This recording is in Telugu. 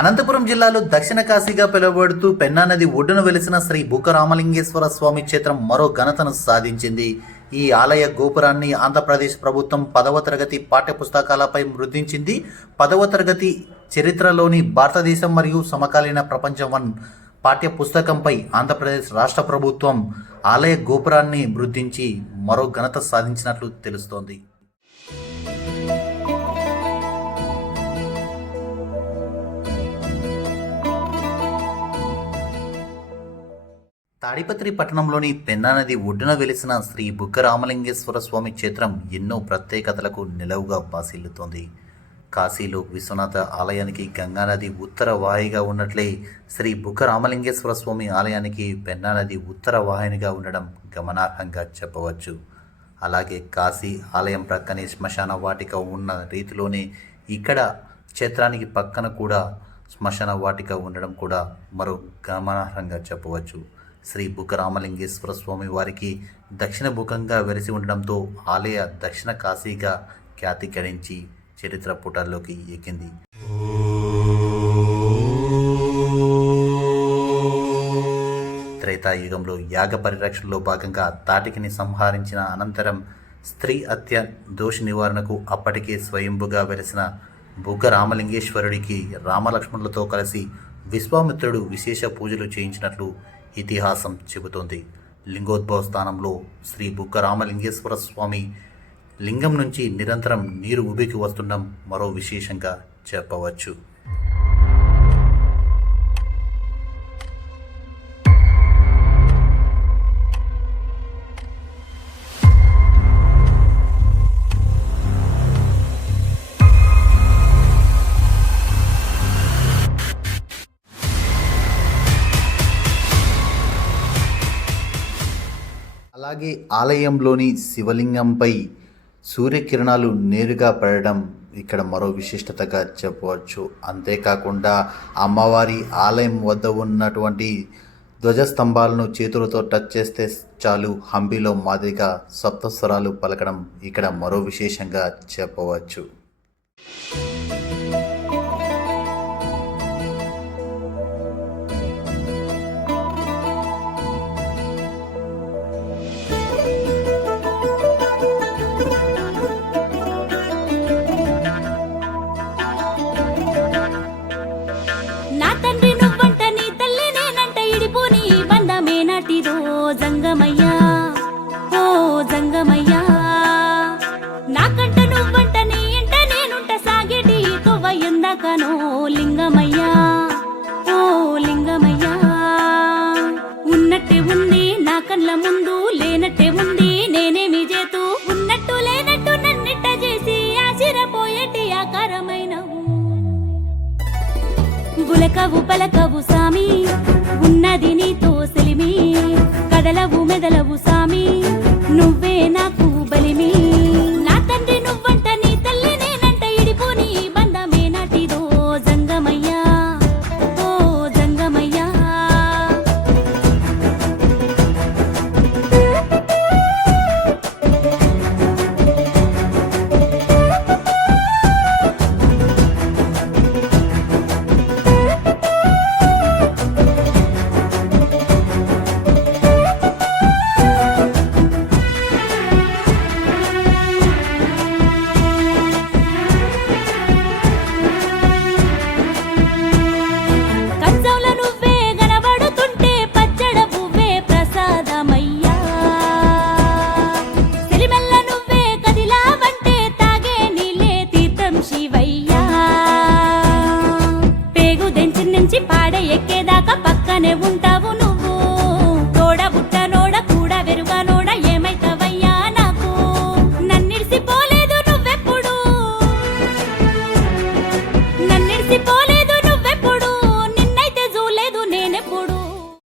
అనంతపురం జిల్లాలో దక్షిణ కాశీగా పిలువబడుతూ పెన్నా నది ఒడ్డున వెలిసిన శ్రీ బుగ్గరామలింగేశ్వర స్వామి క్షేత్రం మరో ఘనతను సాధించింది. ఈ ఆలయ గోపురాన్ని ఆంధ్రప్రదేశ్ ప్రభుత్వం 10వ తరగతి పాఠ్యపుస్తకాలపై ముద్రించింది. 10వ తరగతి చరిత్రలోని భారతదేశం మరియు సమకాలీన ప్రపంచం పాఠ్య పుస్తకంపై ఆంధ్రప్రదేశ్ రాష్ట్ర ప్రభుత్వం ఆలయ గోపురాన్ని ముద్రించి మరో ఘనత సాధించినట్లు తెలుస్తోంది. తాడిపత్రి పట్టణంలోని పెన్నా నది ఒడ్డున వెలిసిన శ్రీ బుగ్గరామలింగేశ్వర స్వామి క్షేత్రం ఎన్నో ప్రత్యేకతలకు నిలవుగా బాసిల్లుతోంది. కాశీలో విశ్వనాథ ఆలయానికి గంగానది ఉత్తర వాహినిగా ఉన్నట్లే శ్రీ బుగ్గరామలింగేశ్వర స్వామి ఆలయానికి పెన్నా నది ఉత్తర వాహినిగా ఉండడం గమనార్హంగా చెప్పవచ్చు. అలాగే కాశీ ఆలయం ప్రక్కనే శ్మశాన వాటిక ఉన్న రీతిలోనే ఇక్కడ క్షేత్రానికి పక్కన కూడా శ్మశాన వాటిక ఉండడం కూడా మరో గమనార్హంగా చెప్పవచ్చు. శ్రీ బుగ్గరామలింగేశ్వర స్వామి వారికి దక్షిణ ముఖంగా వెలిసి ఉండడంతో ఆలయ దక్షిణ కాశీగా ఖ్యాతి గడించి చరిత్ర పుటల్లోకి ఎక్కింది. త్రేతాయుగంలో యాగ పరిరక్షణలో భాగంగా తాటికిని సంహరించిన అనంతరం స్త్రీ హత్య దోష నివారణకు అప్పటికే స్వయంభుగా వెలిసిన బుగ్గరామలింగేశ్వరుడికి రామలక్ష్మణులతో కలిసి విశ్వామిత్రుడు విశేష పూజలు చేయించినట్లు ఇతిహాసం చెబుతోంది. లింగోద్భవ స్థానంలో శ్రీ బుగ్గరామలింగేశ్వర స్వామి లింగం నుంచి నిరంతరం నీరు ఉబికి వస్తుండడం మరో విశేషంగా చెప్పవచ్చు. అలాగే ఆలయంలోని శివలింగంపై సూర్యకిరణాలు నేరుగా పడడం ఇక్కడ మరో విశిష్టతగా చెప్పవచ్చు. అంతేకాకుండా అమ్మవారి ఆలయం వద్ద ఉన్నటువంటి ధ్వజస్తంభాలను చేతులతో టచ్ చేస్తే చాలు హంపీలో మాదిరిగా సప్తస్వరాలు పలకడం ఇక్కడ మరో విశేషంగా చెప్పవచ్చు. జంగమయ్యా ఓ జంగమయ్యా నాకంట నువ్వంట నీ ఇంట నేనుంట సాగేటి తొవ్వ ఎందాకనో